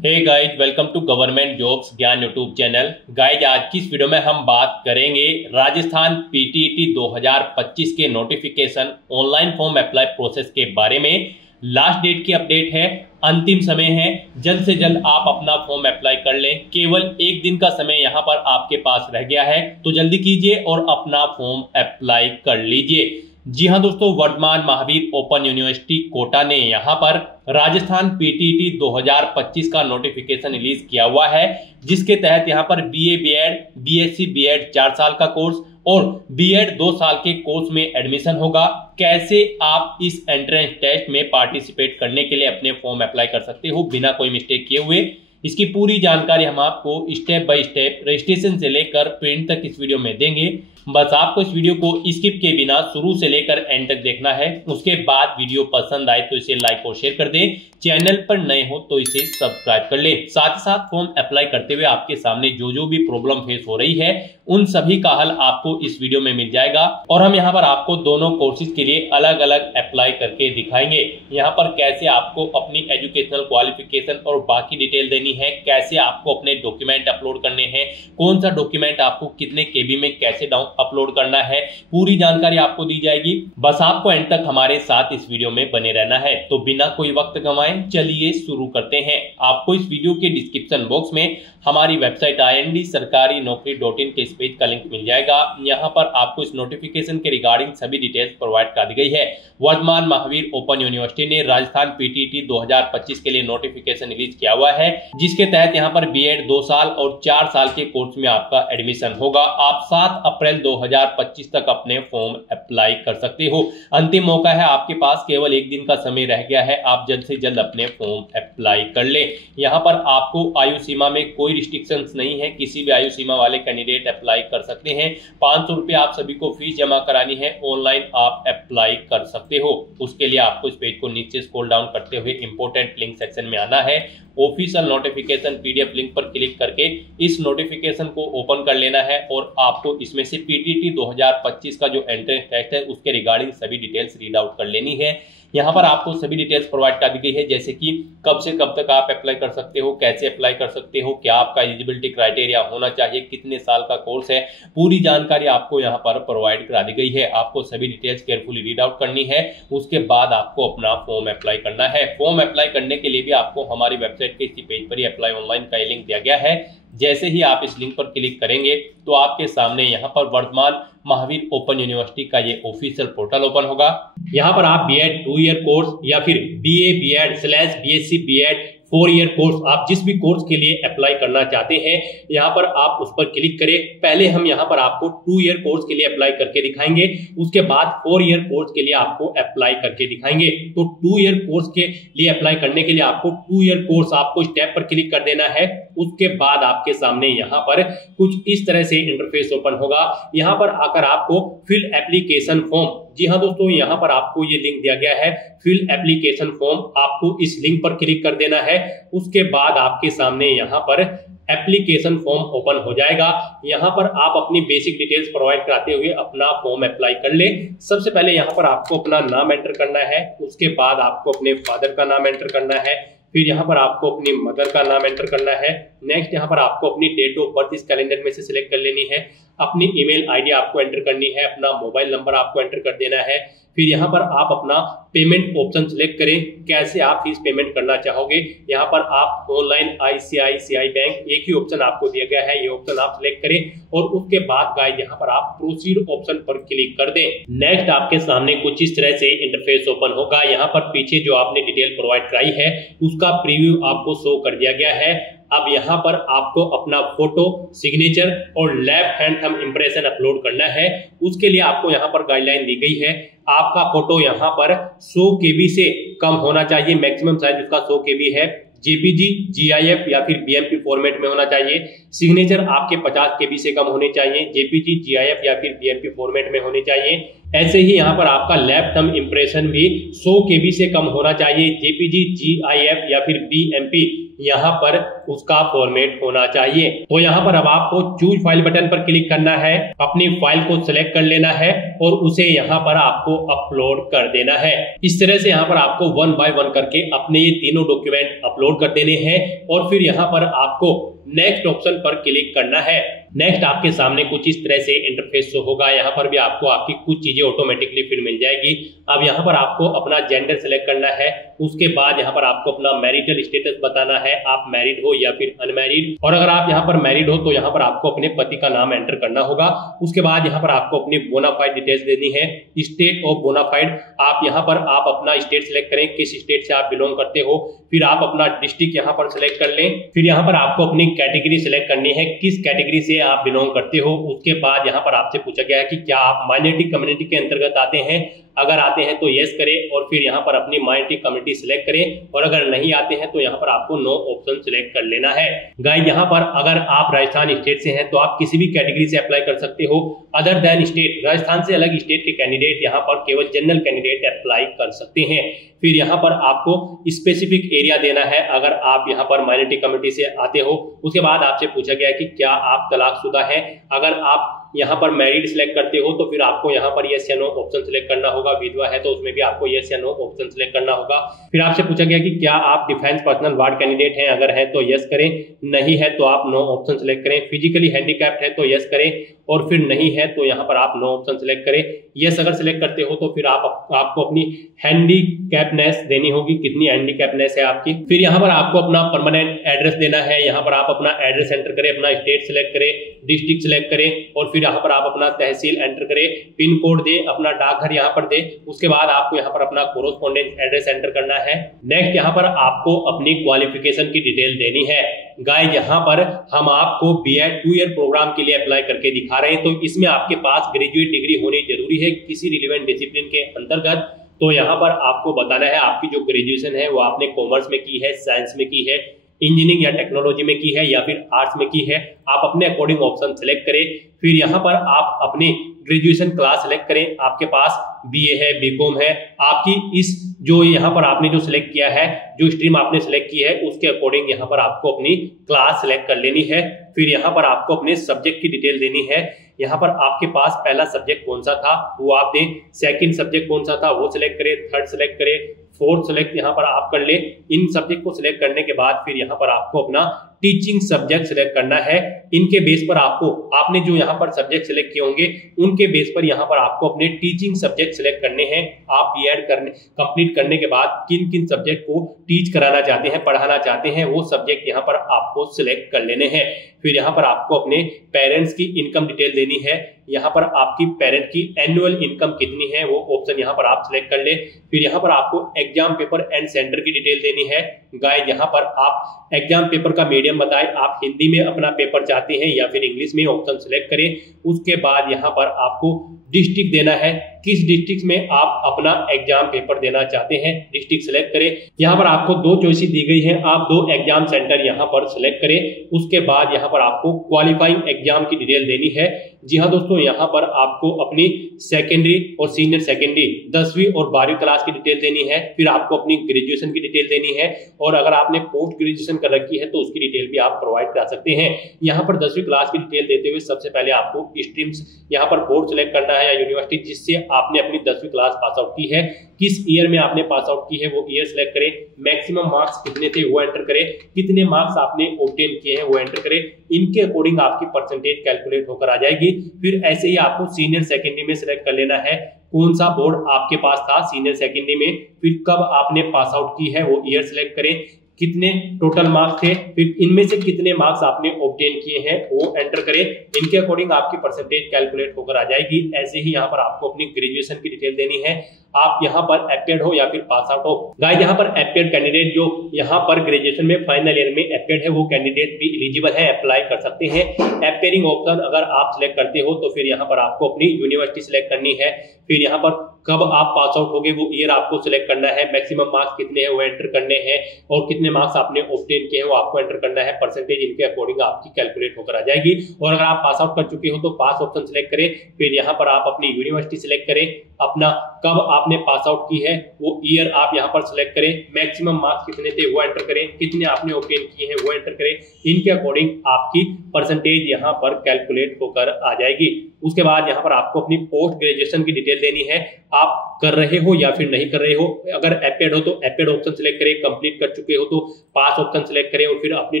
Hey guys, welcome to government jobs ज्ञान YouTube channel. Guys, आज की इस वीडियो में हम बात करेंगे राजस्थान पीटीईटी 2025 के notification online form apply process के बारे में। लास्ट डेट की अपडेट है, अंतिम समय है, जल्द से जल्द आप अपना फॉर्म अप्लाई कर लें। केवल एक दिन का समय यहाँ पर आपके पास रह गया है, तो जल्दी कीजिए और अपना फॉर्म अप्लाई कर लीजिए। जी हाँ दोस्तों, वर्धमान महावीर ओपन यूनिवर्सिटी कोटा ने यहाँ पर राजस्थान पीटीईटी 2025 का नोटिफिकेशन रिलीज किया हुआ है, जिसके तहत यहाँ पर बीए बीएड, बीएससी बीएड 4 साल का कोर्स और बीएड 2 साल के कोर्स में एडमिशन होगा। कैसे आप इस एंट्रेंस टेस्ट में पार्टिसिपेट करने के लिए अपने फॉर्म अप्लाई कर सकते हो बिना कोई मिस्टेक किए हुए, इसकी पूरी जानकारी हम आपको स्टेप बाय स्टेप रजिस्ट्रेशन से लेकर प्रिंट तक इस वीडियो में देंगे। बस आपको इस वीडियो को स्किप के बिना शुरू से लेकर एंड तक देखना है। उसके बाद वीडियो पसंद आए तो इसे लाइक और शेयर कर दें। चैनल पर नए हो तो इसे सब्सक्राइब कर लें। साथ ही साथ फॉर्म अप्लाई करते हुए आपके सामने जो भी प्रॉब्लम फेस हो रही है, उन सभी का हल आपको इस वीडियो में मिल जाएगा। और हम यहाँ पर आपको दोनों कोर्सेज के लिए अलग अलग अप्लाई करके दिखाएंगे। यहाँ पर कैसे आपको अपनी एजुकेशनल क्वालिफिकेशन और बाकी डिटेल देनी है, कैसे आपको अपने डॉक्यूमेंट अपलोड करने हैं, कौन सा डॉक्यूमेंट आपको कितने केबी में कैसे डाउन अपलोड करना है, पूरी जानकारी आपको दी जाएगी। बस आपको एंड तक हमारे साथ इस वीडियो में बने रहना है। तो बिना कोई वक्त गंवाए चलिए शुरू करते हैं। आपको इस वीडियो के डिस्क्रिप्शन बॉक्स में हमारी वेबसाइट IND-sarkari-naukri.in के इस पेज का लिंक मिल जाएगा। यहाँ पर आपको इस नोटिफिकेशन के रिगार्डिंग सभी डिटेल्स प्रोवाइड कर दी गई है। वर्धमान महावीर ओपन यूनिवर्सिटी ने राजस्थान पीटीईटी 2025 के लिए नोटिफिकेशन रिलीज किया हुआ है, जिसके तहत यहाँ पर बीएड 2 साल और 4 साल के कोर्स में आपका एडमिशन होगा। आप 7 अप्रैल 2025 तक अपने फॉर्म अप्लाई कर सकते हो। अंतिम मौका है आपके पास, केवल एक दिन का समय रह गया है। आप जल्द से जल्द अपने फॉर्म अप्लाई कर ले। यहाँ पर आपको आयु सीमा में कोई रिस्ट्रिक्शंस नहीं है, किसी भी आयु सीमा वाले कैंडिडेट अप्लाई कर सकते हैं। 500 रुपये आप सभी को फीस जमा करानी है, ऑनलाइन आप अप्लाई कर सकते हो। उसके लिए आपको इस पेज को नीचे स्क्रॉल डाउन करते हुए इंपोर्टेंट लिंक सेक्शन में आना है। ऑफिशियल नोटिफिकेशन पीडीएफ लिंक पर क्लिक करके इस नोटिफिकेशन को ओपन कर लेना है और आपको इसमें से पीटीईटी 2025 का जो एंट्रेंस टेस्ट है उसके रिगार्डिंग सभी डिटेल्स रीड आउट कर लेनी है। यहाँ पर आपको सभी डिटेल्स प्रोवाइड कर दी गई है, जैसे कि कब से कब तक आप अप्लाई कर सकते हो, कैसे अप्लाई कर सकते हो, क्या आपका एलिजिबिलिटी क्राइटेरिया होना चाहिए, कितने साल का कोर्स है, पूरी जानकारी आपको यहाँ पर प्रोवाइड करा दी गई है। आपको सभी डिटेल्स केयरफुली रीड आउट करनी है। उसके बाद आपको अपना फॉर्म अप्लाई करना है। फॉर्म अप्लाई करने के लिए भी आपको हमारी वेबसाइट के इसी पेज पर ही अप्लाई ऑनलाइन का लिंक दिया गया है। जैसे ही आप इस लिंक पर क्लिक करेंगे तो आपके सामने यहाँ पर वर्धमान महावीर ओपन यूनिवर्सिटी का ये ऑफिशियल पोर्टल ओपन होगा। यहाँ पर आप बीएड 2 ईयर कोर्स या फिर BA BEd / BSc BEd 4 year course, आप जिस भी कोर्स के लिए अप्लाई करना चाहते हैं यहाँ पर आप उस पर क्लिक करें। पहले हम यहाँ पर आपको 2 ईयर कोर्स के लिए अप्लाई करके दिखाएंगे, उसके बाद 4 ईयर कोर्स के लिए आपको अप्लाई करके दिखाएंगे। तो 2 ईयर कोर्स के लिए अप्लाई करने के लिए आपको 2 ईयर कोर्स आपको स्टेप पर क्लिक कर देना है। उसके बाद आपके सामने यहाँ पर कुछ इस तरह से इंटरफेस ओपन होगा। यहाँ पर आकर आपको फिल एप्लीकेशन फॉर्म, जी हाँ दोस्तों, यहाँ पर आपको ये लिंक दिया गया है फिल एप्लीकेशन फॉर्म, आपको इस लिंक पर क्लिक कर देना है। उसके बाद आपके सामने यहाँ पर एप्लीकेशन फॉर्म ओपन हो जाएगा। यहाँ पर आप अपनी बेसिक डिटेल्स प्रोवाइड कराते हुए अपना फॉर्म अप्लाई कर ले। सबसे पहले यहाँ पर आपको अपना नाम एंटर करना है, उसके बाद आपको अपने फादर का नाम एंटर करना है, फिर यहाँ पर आपको अपनी मदर का नाम एंटर करना है। नेक्स्ट यहाँ पर आपको अपनी डेट ऑफ बर्थ इस कैलेंडर में से सिलेक्ट कर लेनी है। अपनी ईमेल आईडी आपको एंटर करनी है, अपना मोबाइल नंबर आपको एंटर कर देना है। फिर यहाँ पर आप अपना पेमेंट ऑप्शन सिलेक्ट करें, कैसे आप फीस पेमेंट करना चाहोगे। यहाँ पर आप ऑनलाइन, ICICI बैंक, एक ही ऑप्शन आपको दिया गया है, ये ऑप्शन आप सिलेक्ट करें और उसके बाद गाइस यहाँ पर आप प्रोसीड ऑप्शन पर क्लिक कर दें। नेक्स्ट आपके सामने कुछ इस तरह से इंटरफेस ओपन होगा। यहाँ पर पीछे जो आपने डिटेल प्रोवाइड कराई है उसका प्रीव्यू आपको शो कर दिया गया है। अब यहाँ पर आपको अपना फोटो, सिग्नेचर और left hand thumb impression upload करना है। उसके लिए आपको यहाँ पर गाइडलाइन दी गई है। आपका फोटो यहाँ पर 100 KB से कम होना चाहिए, मैक्सिमम साइज उसका 100 KB है। JPG, GIF या फिर BMP फॉर्मेट में होना चाहिए। सिग्नेचर आपके 50 KB से कम होने चाहिए, JPG, GIF या फिर BMP फॉर्मेट में होने चाहिए। ऐसे ही यहाँ पर आपका लेफ्ट थंब इंप्रेशन भी 100 KB से कम होना चाहिए। JPG, GIF या फिर BMP यहाँ पर उसका फॉर्मेट होना चाहिए। तो यहाँ पर अब आपको चूज फाइल बटन पर क्लिक करना है, अपनी फाइल को सिलेक्ट कर लेना है और उसे यहाँ पर आपको अपलोड कर देना है। इस तरह से यहाँ पर आपको 1 बाय 1 करके अपने ये तीनों डॉक्यूमेंट अपलोड कर देने हैं और फिर यहाँ पर आपको नेक्स्ट ऑप्शन पर क्लिक करना है। नेक्स्ट आपके सामने कुछ इस तरह से इंटरफेस शो होगा। यहाँ पर भी आपको आपकी कुछ चीजें ऑटोमेटिकली फिर मिल जाएगी। अब यहाँ पर आपको अपना जेंडर सिलेक्ट करना है, उसके बाद यहाँ पर आपको अपना मैरिटल स्टेटस बताना है, आप मैरिड हो या फिर अनमैरिड, और अगर आप यहाँ पर मैरिड हो तो यहाँ पर आपको अपने पति का नाम एंटर करना होगा। उसके बाद यहाँ पर आपको अपनी बोनाफाइड डिटेल्स देनी है, स्टेट ऑफ बोनाफाइड। आप यहाँ पर आप अपना स्टेट सिलेक्ट करें, किस स्टेट से आप बिलोंग करते हो, फिर आप अपना डिस्ट्रिक्ट यहाँ पर सिलेक्ट कर लें, फिर यहाँ पर आपको अपनी कैटेगरी सिलेक्ट करनी है, किस कैटेगरी से आप बिलोंग करते हो। उसके बाद यहाँ पर आपसे पूछा गया है कि क्या आप माइनॉरिटी कम्युनिटी के अंतर्गत आते हैं, अगर आते हैं तो यस करें और फिर यहाँ पर अपनी माइनॉरिटी कम्युनिटी सिलेक्ट करें, और अगर नहीं आते हैं तो यहाँ पर आपको नो ऑप्शन सिलेक्ट कर लेना है। गाइस यहाँ पर अगर आप राजस्थान स्टेट से हैं तो आप किसी भी कैटेगरी से अप्लाई कर सकते हो। अदर देन स्टेट, राजस्थान से अलग स्टेट के कैंडिडेट यहाँ पर केवल जनरल कैंडिडेट अप्लाई कर सकते हैं। फिर यहाँ पर आपको स्पेसिफिक एरिया देना है अगर आप यहाँ पर माइनॉरिटी कम्युनिटी से आते हो। उसके बाद आपसे पूछा गया कि क्या आप तलाकशुदा हैं, अगर आप यहाँ पर मैरिड सिलेक्ट करते हो तो फिर आपको यहाँ पर यस या नो ऑप्शन सिलेक्ट करना होगा। विधवा है तो उसमें भी आपको यस या नो ऑप्शन सिलेक्ट करना होगा। फिर आपसे पूछा गया कि क्या आप डिफेंस पर्सनल वार्ड कैंडिडेट हैं, अगर है तो यस करें, नहीं है तो आप नो ऑप्शन सिलेक्ट करें। फिजिकली हैंडीकैप्ड है तो यस करें और फिर नहीं है तो यहाँ पर आप नो ऑप्शन सिलेक्ट करें। यस अगर सिलेक्ट करते हो तो फिर आपको अपनी हैंडीकैप्डनेस देनी होगी, कितनी हैंडीकैप्डनेस है आपकी। फिर यहाँ पर आपको अपना परमानेंट एड्रेस देना है, यहाँ पर आप अपना एड्रेस एंटर करें, अपना स्टेट सिलेक्ट करें, डिस्ट्रिक्ट सिलेक्ट करें और फिर यहाँ पर आप अपना तहसील एंटर करें, पिन कोड दे, अपना डाकघर यहाँ पर दे। उसके बाद आपको यहाँ पर अपना कोरोस्पोंडेंस एड्रेस एंटर करना है। नेक्स्ट यहाँ पर आपको अपनी क्वालिफिकेशन की डिटेल देनी है। गाइस यहाँ पर हम आपको B.Ed 2 ईयर प्रोग्राम के लिए अप्लाई करके दिखा रहे हैं, तो इसमें आपके पास ग्रेजुएट डिग्री होनी जरूरी है किसी रिलेवेंट डिसिप्लिन के अंतर्गत। तो यहाँ पर आपको बताना है आपकी जो ग्रेजुएशन है वो आपने कॉमर्स में की है, साइंस में की है, इंजीनियरिंग या टेक्नोलॉजी में की है या फिर आर्ट्स में की है। आप अपने अकॉर्डिंग ऑप्शन सेलेक्ट करें। फिर यहाँ पर आप अपनी ग्रेजुएशन क्लास सेलेक्ट करें, आपके पास BA है, BCom है, आपकी इस जो यहाँ पर आपने जो सिलेक्ट किया है, जो स्ट्रीम आपने सिलेक्ट की है उसके अकॉर्डिंग यहाँ पर आपको अपनी क्लास सेलेक्ट कर लेनी है। फिर यहाँ पर आपको अपने सब्जेक्ट की डिटेल देनी है। यहाँ पर आपके पास पहला सब्जेक्ट कौन सा था वो आप दें, सेकंड सब्जेक्ट कौन सा था वो सिलेक्ट करें, थर्ड सिलेक्ट करें, फोर्थ सिलेक्ट यहाँ पर आप कर ले। इन सब्जेक्ट को सिलेक्ट करने के बाद फिर यहाँ पर आपको अपना टीचिंग सब्जेक्ट सिलेक्ट करना है। इनके बेस पर आपने जो यहाँ पर सब्जेक्ट सिलेक्ट किए होंगे उनके बेस पर यहाँ पर आपको अपने टीचिंग सब्जेक्ट सिलेक्ट करने हैं। आप B.Ed कंप्लीट करने के बाद किन किन सब्जेक्ट को टीच कराना चाहते हैं, पढ़ाना चाहते हैं, वो सब्जेक्ट यहाँ पर आपको सिलेक्ट कर लेने हैं। फिर यहाँ पर आपको अपने पेरेंट्स की इनकम डिटेल देनी है। यहाँ पर आपकी पेरेंट की एनुअल इनकम कितनी है वो ऑप्शन यहाँ पर आप सिलेक्ट कर ले। फिर यहाँ पर आपको एग्जाम पेपर एंड सेंटर की डिटेल देनी है। गाइस यहाँ पर आप एग्जाम पेपर का मीडियम बताएं, आप हिंदी में अपना पेपर चाहते हैं या फिर इंग्लिश में, ऑप्शन सिलेक्ट करें। उसके बाद यहाँ पर आपको डिस्ट्रिक्ट देना है, किस डिस्ट्रिक्ट में आप अपना एग्जाम पेपर देना चाहते हैं, डिस्ट्रिक्ट सिलेक्ट करें। यहाँ पर आपको 2 चॉइसेस दी गई हैं, आप 2 एग्जाम सेंटर यहाँ पर सिलेक्ट करें। उसके बाद यहाँ पर आपको क्वालिफाइंग एग्जाम की डिटेल देनी है। जी हाँ दोस्तों, यहाँ पर आपको अपनी सेकेंडरी और सीनियर सेकेंडरी 10वीं और 12वीं क्लास की डिटेल देनी है। फिर आपको अपनी ग्रेजुएशन की डिटेल देनी है और अगर आपने पोस्ट ग्रेजुएशन कर रखी है तो उसकी डिटेल भी आप प्रोवाइड करा सकते हैं। यहाँ पर 10वीं क्लास की डिटेल देते हुए सबसे पहले आपको स्ट्रीम्स यहाँ पर बोर्ड सिलेक्ट करना है या यूनिवर्सिटी जिससे आपने अपनी 10वीं क्लास पास आउट की है, किस ईयर में आपने पास आउट की है वो ईयर सिलेक्ट करें, मैक्सिमम मार्क्स कितने थे वो एंटर करें, कितने मार्क्स आपने ऑब्टेन किए हैं वो एंटर करें। इनके अकॉर्डिंग आपकी परसेंटेज कैलकुलेट होकर आ जाएगी। फिर ऐसे ही आपको सीनियर सेकेंडरी में सिलेक्ट कर लेना है, कौन सा बोर्ड आपके पास था सीनियर सेकेंडरी में, फिर कब आपने पास आउट की है वो ईयर सिलेक्ट करें, कितने टोटल मार्क्स थे, फिर इनमें से कितने मार्क्स आपने ऑब्टेन किए हैं वो एंटर करें। इनके अकॉर्डिंग आपकी परसेंटेज कैलकुलेट होकर आ जाएगी। ऐसे ही यहाँ पर आपको अपनी ग्रेजुएशन की डिटेल देनी है, आप यहाँ पर एपेड हो या फिर पास आउट हो। गाइस यहाँ पर एपेड कैंडिडेट जो यहाँ पर ग्रेजुएशन में फाइनल ईयर में एपेड है वो कैंडिडेट भी एलिजिबल है, अप्लाई कर सकते हैं। एपेयरिंग ऑप्शन अगर आप सिलेक्ट करते हो तो फिर यहाँ पर आपको अपनी यूनिवर्सिटी सिलेक्ट करनी है। फिर यहाँ पर कब आप पास आउट होगे वो ईयर आपको सिलेक्ट करना है, मैक्सिमम मार्क्स कितने हैं वो एंटर करने हैं, और कितने मार्क्स आपने ऑब्टेन किए हैं वो आपको एंटर करना है। परसेंटेज इनके अकॉर्डिंग आपकी कैलकुलेट होकर आ जाएगी। और अगर आप पास आउट कर चुके हो तो पास ऑप्शन सिलेक्ट करें, फिर यहाँ पर आप अपनी यूनिवर्सिटी सिलेक्ट करें, अपना कब आपने पास आउट की है वो ईयर आप यहाँ पर सिलेक्ट करें, मैक्सिमम मार्क्स कितने थे वो एंटर करें, कितने आपने ऑब्टेन किए हैं वो एंटर करें। इनके अकॉर्डिंग आपकी परसेंटेज यहाँ पर कैलकुलेट होकर आ जाएगी। उसके बाद यहाँ पर आपको अपनी पोस्ट ग्रेजुएशन की डिटेल देनी है, आप कर रहे हो या फिर नहीं कर रहे हो। अगर एपेड हो तो एपेड ऑप्शन सिलेक्ट करें, कंप्लीट कर चुके हो तो पास ऑप्शन सिलेक्ट करें और फिर अपनी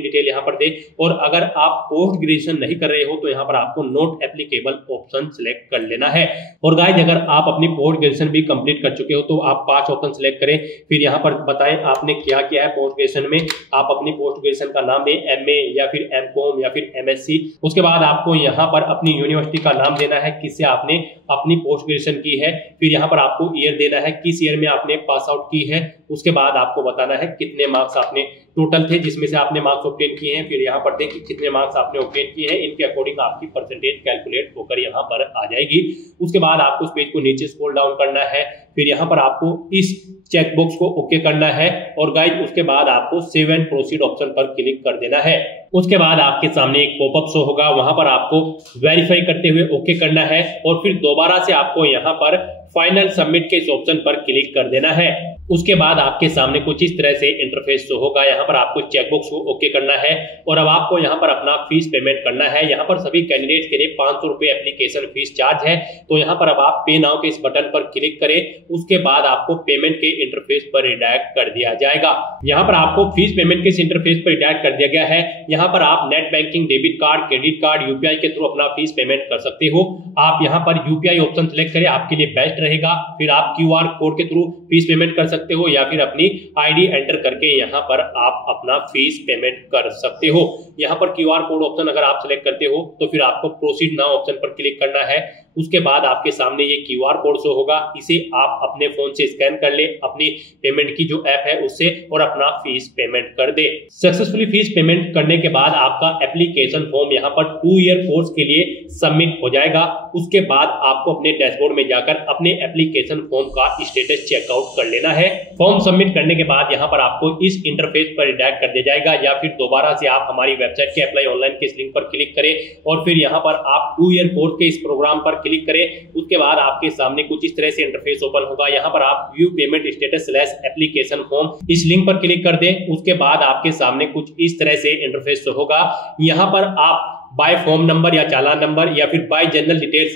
डिटेल यहाँ पर दें। और अगर आप पोस्ट ग्रेजुएशन नहीं कर रहे हो तो यहाँ पर आपको नॉट एप्लीकेबल ऑप्शन सिलेक्ट कर लेना है। और गाइस अगर आप अपनी पोस्ट ग्रेजुएशन भी कंप्लीट कर चुके हो तो आप पास ऑप्शन सिलेक्ट करें, फिर यहाँ पर बताएं आपने क्या किया है पोस्ट ग्रेजुएशन में। आप अपनी पोस्ट ग्रेजुएशन का नाम दें, एमए या फिर एमकॉम या फिर एमएससी। उसके बाद आपको यहाँ पर अपनी यूनिवर्सिटी का नाम देना है, किससे आपने अपनी पोस्ट ग्रेजुएशन की है, फिर यहाँ पर आपको ईयर देना है, किस ईयर में आपने पास आउट की है। उसके बाद आपको बताना है कितने मार्क्स आपने टोटल थे जिसमें से आपने मार्क्स ऑब्टेन किए हैं, फिर यहाँ पर दें कि कितने मार्क्स आपने ऑब्टेन किए हैं। इनके अकॉर्डिंग आपकी परसेंटेज कैलकुलेट होकर यहाँ पर आ जाएगी। उसके बाद आपको उस पेज को नीचे स्क्रॉल डाउन करना है, फिर यहाँ पर आपको इस चेक बॉक्स को ओके करना है और गाइस उसके बाद आपको सेव एंड प्रोसीड ऑप्शन पर क्लिक कर देना है। उसके बाद आपके सामने एक पॉपअप शो होगा, वहां पर आपको वेरीफाई करते हुए ओके करना है और फिर दोबारा से आपको यहाँ पर फाइनल सबमिट के इस ऑप्शन पर क्लिक कर देना है। उसके बाद आपके सामने कुछ इस तरह से इंटरफेस शो होगा, यहाँ पर आपको चेकबॉक्स को ओके करना है और अब आपको यहाँ पर अपना फीस पेमेंट करना है। यहाँ पर सभी कैंडिडेट के लिए 500 रुपए एप्लीकेशन फीस चार्ज है, तो यहाँ पर अब आप पे नाउ के इस बटन पर क्लिक करें। उसके बाद आपको पेमेंट के इंटरफेस पर रिडायरेक्ट कर दिया जाएगा। यहाँ पर आपको फीस पेमेंट के इस इंटरफेस पर रिडायरेक्ट कर दिया गया है। यहाँ पर आप net banking, debit card, credit card, UPI के थ्रू अपना फीस पेमेंट कर सकते हो। आप यहाँ पर यूपीआई ऑप्शन सिलेक्ट करें, आपके लिए बेस्ट रहेगा। फिर आप क्यूआर कोड के थ्रू फीस पेमेंट कर सकते हो या फिर अपनी आईडी एंटर करके यहाँ पर आप अपना फीस पेमेंट कर सकते हो। यहाँ पर क्यूआर कोड ऑप्शन अगर आप सिलेक्ट करते हो तो फिर आपको प्रोसीड नाउ ऑप्शन पर क्लिक करना है। उसके बाद आपके सामने ये क्यूआर कोड शो होगा, इसे आप अपने फोन से स्कैन कर ले अपनी पेमेंट की जो ऐप है उससे और अपना फीस पेमेंट कर दे। सक्सेसफुली फीस पेमेंट करने के बाद आपका एप्लीकेशन फॉर्म यहाँ पर 2 ईयर कोर्स के लिए सबमिट हो जाएगा। उसके बाद आपको अपने डैशबोर्ड में जाकर अपने एप्लीकेशन फॉर्म का स्टेटस चेकआउट कर लेना है। फॉर्म सबमिट करने के बाद यहाँ पर आपको इस इंटरफेस पर रिडायरेक्ट कर दिया जाएगा या फिर दोबारा से आप हमारी वेबसाइट के अप्लाई ऑनलाइन के इस लिंक पर क्लिक करें और फिर यहाँ पर आप 2 ईयर कोर्स के इस प्रोग्राम पर क्लिक करें। उसके बाद आपके सामने कुछ इस तरह से इंटरफेस ओपन होगा, यहाँ पर आप view payment status / application form इस लिंक पर क्लिक कर दें। उसके बाद आपके सामने कुछ इस तरह से इंटरफेस होगा, यहाँ पर आप बाय फॉर्म नंबर या चालान नंबर या फिर बाय जनरल डिटेल्स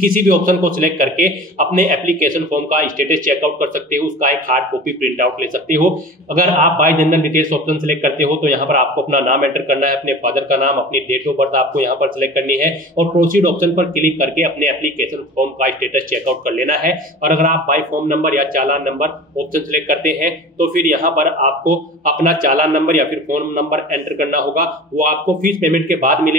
किसी भी ऑप्शन को सिलेक्ट करके अपने एप्लीकेशन फॉर्म का स्टेटस चेकआउट कर सकते हो, उसका एक हार्ड कॉपी प्रिंट आउट ले सकते हो। अगर आप bye general details option select करते हो तो यहाँ पर आपको अपना नाम एंटर करना है, अपने फादर का नाम, अपनी डेट ऑफ बर्थ आपको यहाँ पर सिलेक्ट करनी है और प्रोसीड ऑप्शन पर क्लिक करके अपने एप्लीकेशन फॉर्म का स्टेटस चेकआउट कर लेना है। और अगर आप बाय फॉर्म नंबर या चालान नंबर ऑप्शन सिलेक्ट करते हैं तो फिर यहाँ पर आपको अपना चालान नंबर या फिर फॉर्म नंबर एंटर करना होगा, वो आपको फीस पेमेंट के बाद मिलेगा।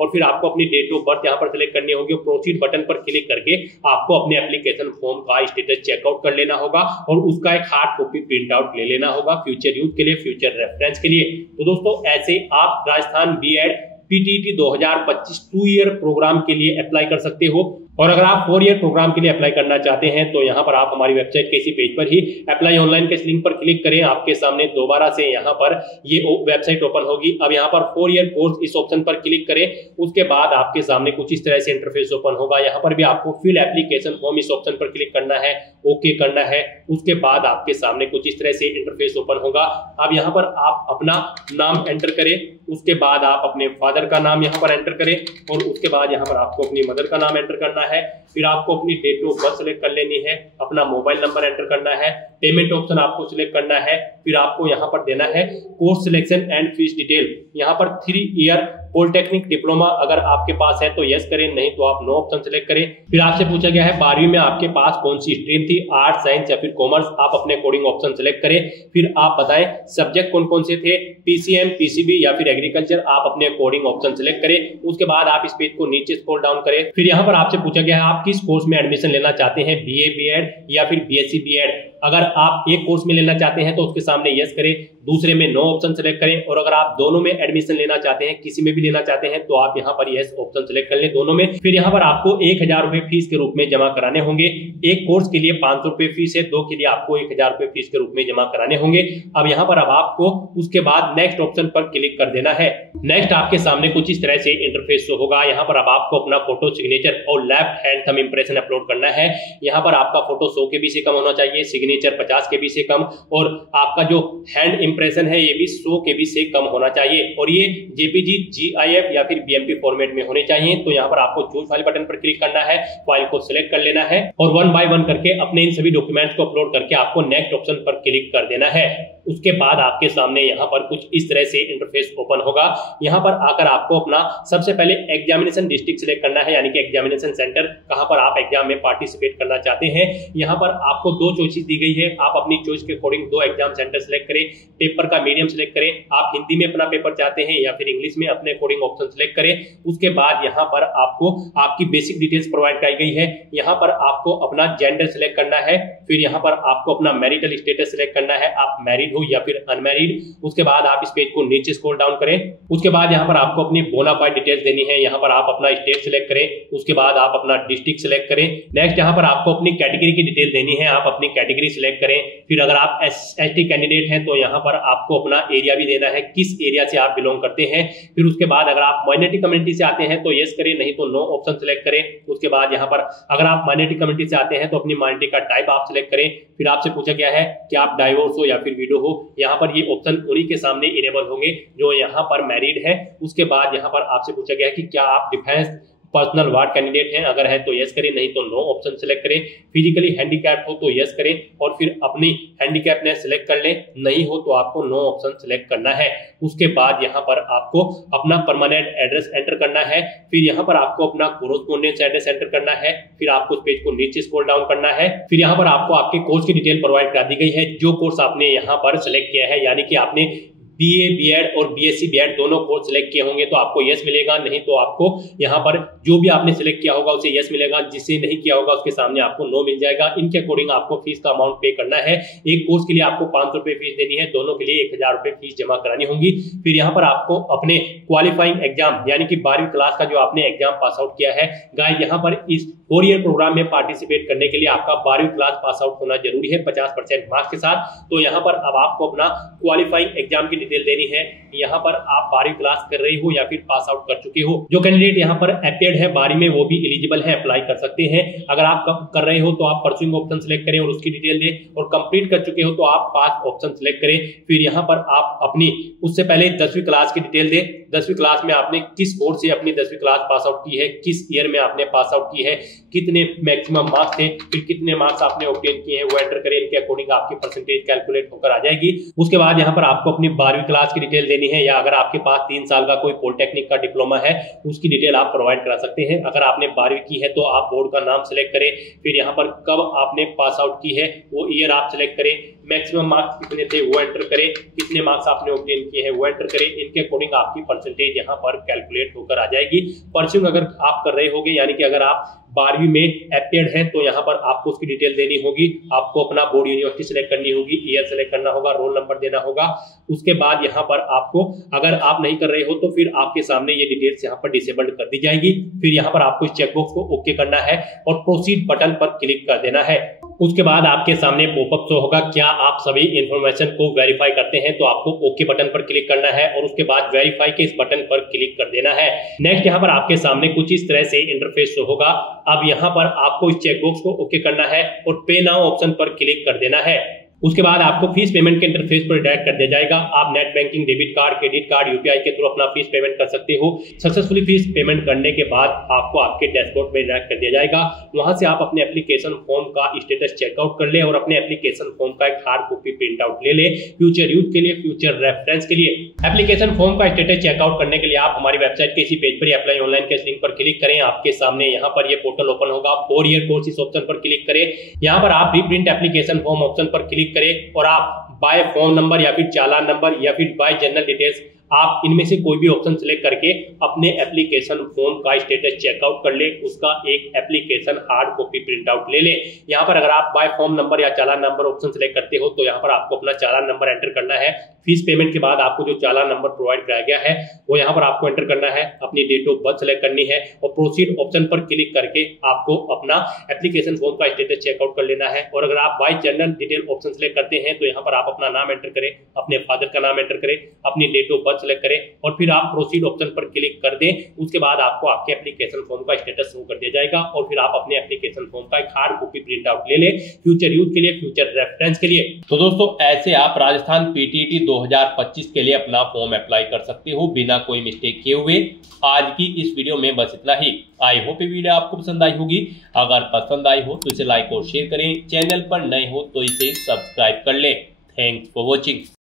और फिर आपको अपनी डेट ऑफ बर्थ यहाँ पर सिलेक्ट करनी होगी, प्रोसीड बटन पर क्लिक करके आपको अपने एप्लीकेशन फॉर्म का स्टेटस चेकआउट कर लेना होगा और उसका एक हार्ड कॉपी प्रिंट आउट ले लेना होगा फ्यूचर यूज के लिए, फ्यूचर रेफरेंस के लिए। तो दोस्तों ऐसे आप Rajasthan BEd PTET 2025 2 year program के लिए अप्लाई कर सकते हो। और अगर आप 4 ईयर प्रोग्राम के लिए अप्लाई करना चाहते हैं तो यहाँ पर आप हमारी वेबसाइट के इसी पेज पर ही अप्लाई ऑनलाइन के इस लिंक पर क्लिक करें, आपके सामने दोबारा से यहाँ पर ये वेबसाइट ओपन होगी। अब यहाँ पर 4 ईयर कोर्स इस ऑप्शन पर क्लिक करें, उसके बाद आपके सामने कुछ इस तरह से इंटरफेस ओपन होगा। यहाँ पर भी आपको फिल एप्लीकेशन फॉर्म इस ऑप्शन पर क्लिक करना है, ओके करना है। उसके बाद आपके सामने कुछ इस तरह से इंटरफेस ओपन होगा। अब यहाँ पर आप अपना नाम एंटर करें, उसके बाद आप अपने फादर का नाम यहाँ पर एंटर करें और उसके बाद यहाँ पर आपको अपनी मदर का नाम एंटर करना है। फिर आपको अपनी डेट ऑफ बर्थ सिलेक्ट कर लेनी है, अपना मोबाइल नंबर एंटर करना है, पेमेंट ऑप्शन आपको सिलेक्ट करना है। फिर आपको यहाँ पर देना है course selection and fees detail. यहाँ पर 3 ईयर पॉलिटेक्निक डिप्लोमा अगर आपके पास है तो यस करें, नहीं तो आप नो ऑप्शन सिलेक्ट करें। फिर आपसे पूछा गया है 12वीं में आपके पास कौन सी स्ट्रीम थी, आर्ट, साइंस या फिर कॉमर्स, आप अपने कोडिंग ऑप्शन सिलेक्ट करें। फिर आप बताएं सब्जेक्ट कौन कौन से थे, पीसीएम, पीसीबी या फिर एग्रीकल्चर, आप अपने कोडिंग ऑप्शन सिलेक्ट करें। उसके बाद आप इस पेज को नीचे स्क्रॉल डाउन करें। फिर यहाँ पर आपसे पूछा गया है आप किस कोर्स में एडमिशन लेना चाहते हैं, बीए बीएड या फिर बीएससी बीएड। अगर आप एक कोर्स में लेना चाहते हैं तो उसके सामने यस करें, दूसरे में नो ऑप्शन सेलेक्ट करें, और अगर आप दोनों में एडमिशन लेना चाहते हैं, किसी में भी लेना चाहते हैं, तो आप यहाँ पर यस ऑप्शन सेलेक्ट कर लें दोनों में। फिर यहाँ पर आपको 1000 रुपए फीस के रूप में जमा कराने होंगे। एक कोर्स के लिए 500 रुपए फीस है, 2 के लिए आपको 1000 रुपए फीस के रूप में जमा कराने होंगे। अब यहाँ पर अब आपको उसके बाद नेक्स्ट ऑप्शन पर क्लिक कर देना है। नेक्स्ट आपके सामने कुछ इस तरह से इंटरफेस शो होगा। यहाँ पर अब आपको अपना फोटो, सिग्नेचर और left hand thumb impression upload करना है। यहाँ पर आपका फोटो 100 KB से कम होना चाहिए, सिग्नेचर 50 KB से कम, और आपका जो हैंड इंप्रेशन है ये भी 100 KB से कम होना चाहिए, और ये JPG, GIF या फिर BMP फॉर्मेट में होने चाहिए। तो यहाँ पर आपको चूज फाइल बटन पर क्लिक करना है, फाइल को सिलेक्ट कर लेना है और 1 बाय 1 करके अपने इन सभी डॉक्यूमेंट्स को अपलोड करके आपको नेक्स्ट ऑप्शन पर क्लिक कर देना है। उसके बाद आपके सामने यहाँ पर कुछ इस तरह से इंटरफेस ओपन होगा। यहाँ पर आकर आपको अपना सबसे पहले एग्जामिनेशन डिस्ट्रिक्ट सिलेक्ट करना है, यानी कि एग्जामिनेशन सेंटर, कहां पर आप एग्जाम में पार्टिसिपेट करना चाहते हैं। यहाँ पर आपको 2 चॉइसेस दी गई है, आप अपनी चॉइस के अकॉर्डिंग 2 एग्जाम सेंटर सिलेक्ट करें। पेपर का मीडियम सिलेक्ट करें, आप हिंदी में अपना पेपर चाहते हैं या फिर इंग्लिश में, अपने अकॉर्डिंग ऑप्शन सिलेक्ट करें। उसके बाद यहाँ पर आपको आपकी बेसिक डिटेल्स प्रोवाइड कराई गई है। यहाँ पर आपको अपना जेंडर सिलेक्ट करना है, फिर यहाँ पर आपको अपना मैरिटल स्टेटस सिलेक्ट करना है, आप मैरिड हो या फिर अनमैरिड। उसके बाद आप इस पेज को नीचे स्क्रॉल डाउन करें। उसके बाद यहाँ पर आपको अपनी बोनाफाइड डिटेल्स देनी है। यहाँ पर आप अपना स्टेट सिलेक्ट करें, उसके बाद आप अपना डिस्ट्रिक्ट सिलेक्ट करें। नेक्स्ट यहाँ पर आपको अपनी कैटेगरी की डिटेल देनी है, आप अपनी कैटेगरी सिलेक्ट करें। फिर अगर आप ST कैंडिडेट हैं तो यहाँ पर आपको अपना एरिया भी देना है, किस एरिया से आप बिलोंग करते हैं। फिर उसके बाद अगर आप माइनॉरिटी कम्युनिटी से आते हैं तो यस करें, नहीं तो नो ऑप्शन सिलेक्ट करें। उसके बाद यहाँ पर अगर आप माइनॉरिटी कम्युनिटी से आते हैं तो अपनी माइनॉरिटी का टाइप आप सिलेक्ट करें। फिर आपसे पूछा गया है कि आप डाइवोर्स हो या फिर विडो हो। यहाँ पर ये ऑप्शन उन्हीं के सामने इनेबल होंगे जो यहाँ पर मैरिड है। उसके बाद यहाँ पर आपसे पूछा गया है कि क्या आप डिफेंस पर्सनल वार्ड कैंडिडेट हैं, अगर है तो यस करें, नहीं तो नो ऑप्शन सिलेक्ट करें। फिजिकली हैंडीकैप हो तो यस करें और फिर अपनी हैंडीकैपनेस सिलेक्ट कर लें, नहीं हो तो आपको नो ऑप्शन सिलेक्ट करना है। उसके बाद यहाँ पर आपको अपना परमानेंट एड्रेस एंटर करना है, फिर यहाँ पर आपको अपना कोरोस्पोंडेंस एड्रेस एंटर करना है। फिर आपको उस पेज को नीचे स्क्रॉल डाउन करना है। फिर यहाँ पर आपको आपके कोर्स की डिटेल प्रोवाइड करा दी गई है, जो कोर्स आपने यहाँ पर सिलेक्ट किया है, यानी कि आपने BA, B.Ed और BSc, B.Ed दोनों कोर्स सिलेक्ट किए होंगे तो आपको यस मिलेगा, नहीं तो आपको यहाँ पर जो भी आपने सिलेक्ट किया होगा उसे यस मिलेगा, जिससे नहीं किया होगा उसके सामने आपको नो मिल जाएगा। इनके अकॉर्डिंग आपको फीस का अमाउंट पे करना है। एक कोर्स के लिए आपको 500 रुपए फीस देनी है, दोनों के लिए 1000 रुपए फीस जमा करानी होगी। फिर यहाँ पर आपको अपने क्वालिफाइंग एग्जाम यानी कि 12वीं क्लास का जो आपने एग्जाम पास आउट किया है, गाइस यहाँ पर इस 4 ईयर प्रोग्राम में पार्टिसिपेट करने के लिए आपका 12वीं क्लास पास आउट होना जरूरी है 50% मार्क्स के साथ। तो यहाँ पर अब आपको अपना क्वालिफाइंग एग्जाम की डिटेल देनी है। यहाँ पर आप 12वीं क्लास कर रहे हो या फिर पास आउट कर चुके हो। जो कैंडिडेट यहाँ पर अपीयर्ड है 12वीं में वो भी एलिजिबल है, अप्लाई कर सकते हैं। अगर आप कर रहे हो तो आप परस्यूइंग ऑप्शन सिलेक्ट करें और उसकी डिटेल दें, और कंप्लीट कर चुके हो तो आप पास ऑप्शन सिलेक्ट करें। फिर यहाँ पर आप अपनी उससे पहले 10वीं क्लास की डिटेल दें, 10वीं क्लास में आपने किस बोर्ड से अपनी 10वीं क्लास पास आउट की है, किस ईयर में आपने पास आउट की है, कितने मैक्सिमम मार्क्स थे, फिर कितने मार्क्स आपने ऑब्टेन किए हैं वो एंटर करें। इनके अकॉर्डिंग आपकी परसेंटेज कैलकुलेट होकर आ जाएगी। उसके बाद यहाँ पर आपको अपनी 12वीं क्लास की डिटेल देनी है, या अगर आपके पास 3 साल का कोई पॉलिटेक्निक का डिप्लोमा है उसकी डिटेल आप प्रोवाइड करा सकते हैं। अगर आपने 12वीं की है तो आप बोर्ड का नाम सिलेक्ट करें। फिर यहाँ पर कब आपने पास आउट की है वो ईयर आप सिलेक्ट करें, मैक्सिमम मार्क्स कितने थे वो एंटर करें, कितने मार्क्स आपने ऑब्टेन किए हैं वो एंटर करें। इनके अकॉर्डिंग आपकी परसेंटेज यहाँ पर कैलकुलेट होकर आ जाएगी। परस्यूइंग अगर आप कर रहे होंगे, यानी कि अगर आप 12वीं में अपीयर्ड हैं तो यहाँ पर आपको उसकी डिटेल देनी होगी। आपको अपना बोर्ड यूनिवर्सिटी सिलेक्ट करनी होगी, ईयर सिलेक्ट करना होगा, रोल नंबर देना होगा। उसके बाद यहाँ पर आपको अगर आप नहीं कर रहे हो तो फिर आपके सामने ये डिटेल्स यहाँ पर डिसेबल्ड कर दी जाएगी। फिर यहाँ पर आपको इस चेकबॉक्स को ओके करना है और प्रोसीड बटन पर क्लिक कर देना है। उसके बाद आपके सामने पॉपअप शो होगा, क्या आप सभी इंफॉर्मेशन को वेरीफाई करते हैं, तो आपको ओके बटन पर क्लिक करना है और उसके बाद वेरीफाई के इस बटन पर क्लिक कर देना है। नेक्स्ट यहाँ पर आपके सामने कुछ इस तरह से इंटरफेस शो होगा। अब यहाँ पर आपको इस चेकबॉक्स को ओके करना है और पे नाउ ऑप्शन पर क्लिक कर देना है। उसके बाद आपको फीस पेमेंट के इंटरफेस पर डायरेक्ट कर दिया जाएगा। आप net banking, debit card, credit card, UPI के थ्रू अपना फीस पेमेंट कर सकते हो। सक्सेसफुली फीस पेमेंट करने के बाद आपको आपके डैशबोर्ड में डायरेक्ट कर दिया जाएगा। वहां से आप अपने एप्लीकेशन फॉर्म का स्टेटस चेकआउट कर ले और अपने एप्लीकेशन फॉर्म का एक हार्ड कॉपी प्रिंट आउट ले ले, फ्यूचर यूज के लिए, फ्यूचर रेफरेंस के लिए। एप्लीकेशन फॉर्म का स्टेटस चेकआउट करने के लिए आप हमारी वेबसाइट के इसी पेज पर अप्लाई ऑनलाइन के लिंक पर क्लिक करें। आपके सामने यहाँ पर ये पोर्टल ओपन होगा। 4 ईयर कोर्स इस ऑप्शन पर क्लिक करें। यहाँ पर आप प्रिंट एप्लीकेशन फॉर्म ऑप्शन पर क्लिक करें और आप बाय फोन नंबर या फिर चालान नंबर या फिर बाय जनरल डिटेल्स आप इनमें से कोई भी ऑप्शन सिलेक्ट करके अपने एप्लीकेशन फॉर्म का स्टेटस चेकआउट कर ले, उसका एक application hard copy print out ले ले। यहाँ पर अगर आप बाय फॉर्म नंबर या चालान नंबर ऑप्शन सिलेक्ट करते हो तो यहाँ पर आपको अपना चालान नंबर एंटर करना है। फीस पेमेंट के बाद आपको जो चालान नंबर प्रोवाइड कराया गया है वो यहाँ पर आपको एंटर करना है, अपनी डेट ऑफ बर्थ सेलेक्ट करनी है और प्रोसीड ऑप्शन पर क्लिक करके आपको अपना एप्लीकेशन फॉर्म का स्टेटस चेकआउट कर लेना है। और अगर आप bye general detail option select करते हैं तो यहाँ पर आप अपना नाम एंटर करें, अपने फादर का नाम एंटर करें, अपनी डेट ऑफ बर्थ सेलेक्ट करें और फिर आप प्रोसीड ऑप्शन पर क्लिक कर दें। उसके बाद आपको आपके एप्लीकेशन फॉर्म का स्टेटस शो कर दिया जाएगा और फिर आप अपने एप्लीकेशन फॉर्म का एक हार्ड कॉपी प्रिंट आउट ले लें फ्यूचर यूज के लिए, फ्यूचर रेफरेंस के लिए। तो दोस्तों ऐसे आप राजस्थान पीटीईटी 2025 के लिए अपना फॉर्म अप्लाई कर सकते हो बिना कोई मिस्टेक किए हुए। आज की इस वीडियो में बस इतना ही। आई होप ये वीडियो आपको पसंद आई होगी। अगर पसंद आई हो तो इसे लाइक और शेयर करें, चैनल पर नए हो तो इसे सब्सक्राइब कर लें। Thanks for watching.